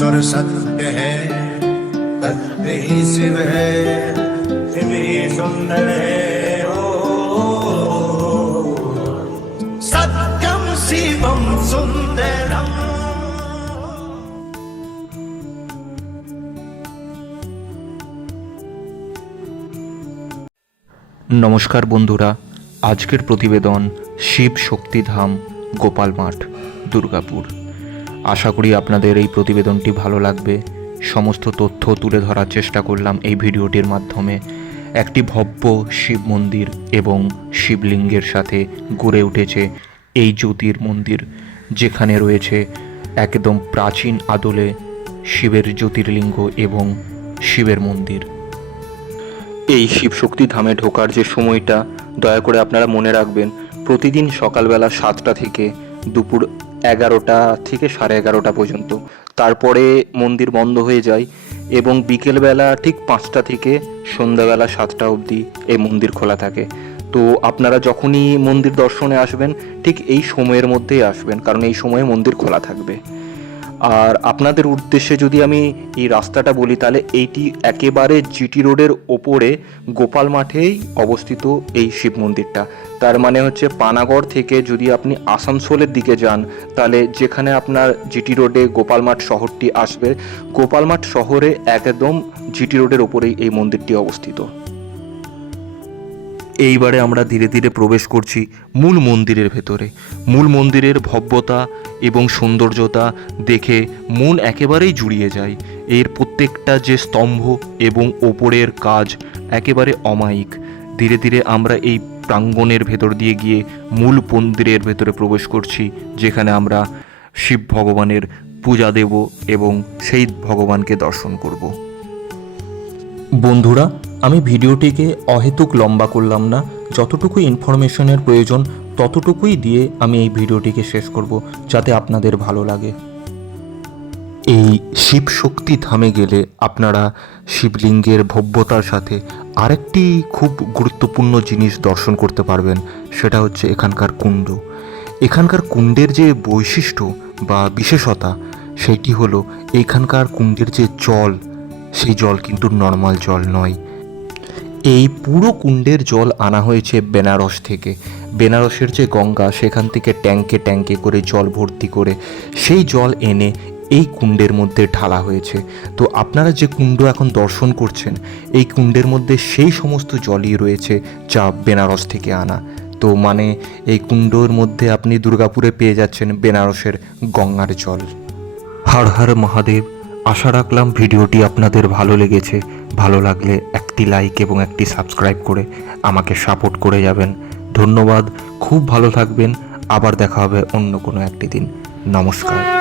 ईश्वर सत्य है, सत्य ही शिव है, शिव ही सुंदर है। ओ सत्यम शिवम सुंदरम। নমস্কার বন্ধুরা, আজকের প্রতিবেদন শিব শক্তিধাম গোপাল মাঠ দুর্গাপুর। আশা করি আপনাদের এই প্রতিবেদনটি ভালো লাগবে। সমস্ত তথ্য তুলে ধরার চেষ্টা করলাম এই ভিডিওটির মাধ্যমে। একটি ভব্য শিব মন্দির এবং শিবলিঙ্গের সাথে গড়ে উঠেছে এই জ্যোতির মন্দির, যেখানে রয়েছে একদম প্রাচীন আদলে শিবের জ্যোতির্লিঙ্গ এবং শিবের মন্দির। এই শিবশক্তি ধামে ঢোকার যে সময়টা দয়া করে আপনারা মনে রাখবেন, প্রতিদিন সকালবেলা 7টা থেকে দুপুর 11টা থেকে 11:30 পর্যন্ত। তারপরে মন্দির বন্ধ হয়ে যায় এবং বিকেলবেলা ঠিক 5টা থেকে সন্ধ্যাবেলা 7টা অবধি এই মন্দির খোলা থাকে। তো আপনারা যখনই মন্দির দর্শনে আসবেন ঠিক এই সময়ের মধ্যেই আসবেন, কারণ এই সময়ে মন্দির খোলা থাকবে। আর আপনাদের উদ্দেশ্যে যদি আমি এই রাস্তাটা বলি, তাহলে এইটি একেবারে জিটি রোডের ওপরে গোপাল মাঠেই অবস্থিত এই শিব মন্দিরটা। তার মানে হচ্ছে পানাগড় থেকে যদি আপনি আসানসোলের দিকে যান, তাহলে যেখানে আপনার জিটি রোডে গোপাল মাঠ শহরটি আসবে, গোপাল মাঠ শহরে একদম জিটি রোডের ওপরেই এই মন্দিরটি অবস্থিত। এইবারে আমরা ধীরে ধীরে প্রবেশ করছি মূল মন্দিরের ভেতরে। মূল মন্দিরের ভব্যতা এবং সৌন্দর্যতা দেখে মন একেবারেই জুড়িয়ে যায়। এর প্রত্যেকটা যে স্তম্ভ এবং ওপরের কাজ একেবারে অমায়িক। ধীরে ধীরে আমরা এই প্রাঙ্গণের ভেতর দিয়ে গিয়ে মূল মন্দিরের ভেতরে প্রবেশ করছি, যেখানে আমরা শিব ভগবানের পূজা দেব এবং সেই ভগবানকে দর্শন করব। বন্ধুরা, আমি ভিডিওটিকে অহেতুক লম্বা করলাম না। যতটুকু ইনফরমেশনের প্রয়োজন ততটুকুই দিয়ে আমি এই ভিডিওটিকে শেষ করব, যাতে আপনাদের ভালো লাগে। এই শিব শক্তি ধামে গেলে আপনারা শিবলিঙ্গের ভব্যতার সাথে আরেকটি খুব গুরুত্বপূর্ণ জিনিস দর্শন করতে পারবেন, সেটা হচ্ছে এখানকার কুণ্ড। এখানকার কুণ্ডের যে বৈশিষ্ট্য বা বিশেষতা, সেটি হলো এখানকার কুণ্ডের যে জল, সেই জল কিন্তু নর্মাল জল নয়। এই পুরো কুণ্ডের জল আনা হয়েছে বেনারস থেকে। বেনারসের যে গঙ্গা, সেখান থেকে ট্যাঙ্কে ট্যাঙ্কে করে জল ভর্তি করে সেই জল এনে এই কুণ্ডের মধ্যে ঢালা হয়েছে। তো আপনারা যে কুণ্ড এখন দর্শন করছেন, এই কুণ্ডের মধ্যে সেই সমস্ত জলই রয়েছে যা বেনারস থেকে আনা। তো মানে এই কুণ্ডের মধ্যে আপনি দুর্গাপুরে পেয়ে যাচ্ছেন বেনারসের গঙ্গার জল। হর হর মহাদেব। আশা রাখলাম ভিডিওটি আপনাদের ভালো লেগেছে। ভালো লাগলে একটি লাইক এবং একটি সাবস্ক্রাইব করে আমাকে সাপোর্ট করে যাবেন। ধন্যবাদ, খুব ভালো থাকবেন। আবার দেখা হবে অন্য কোনো একটি দিন। নমস্কার।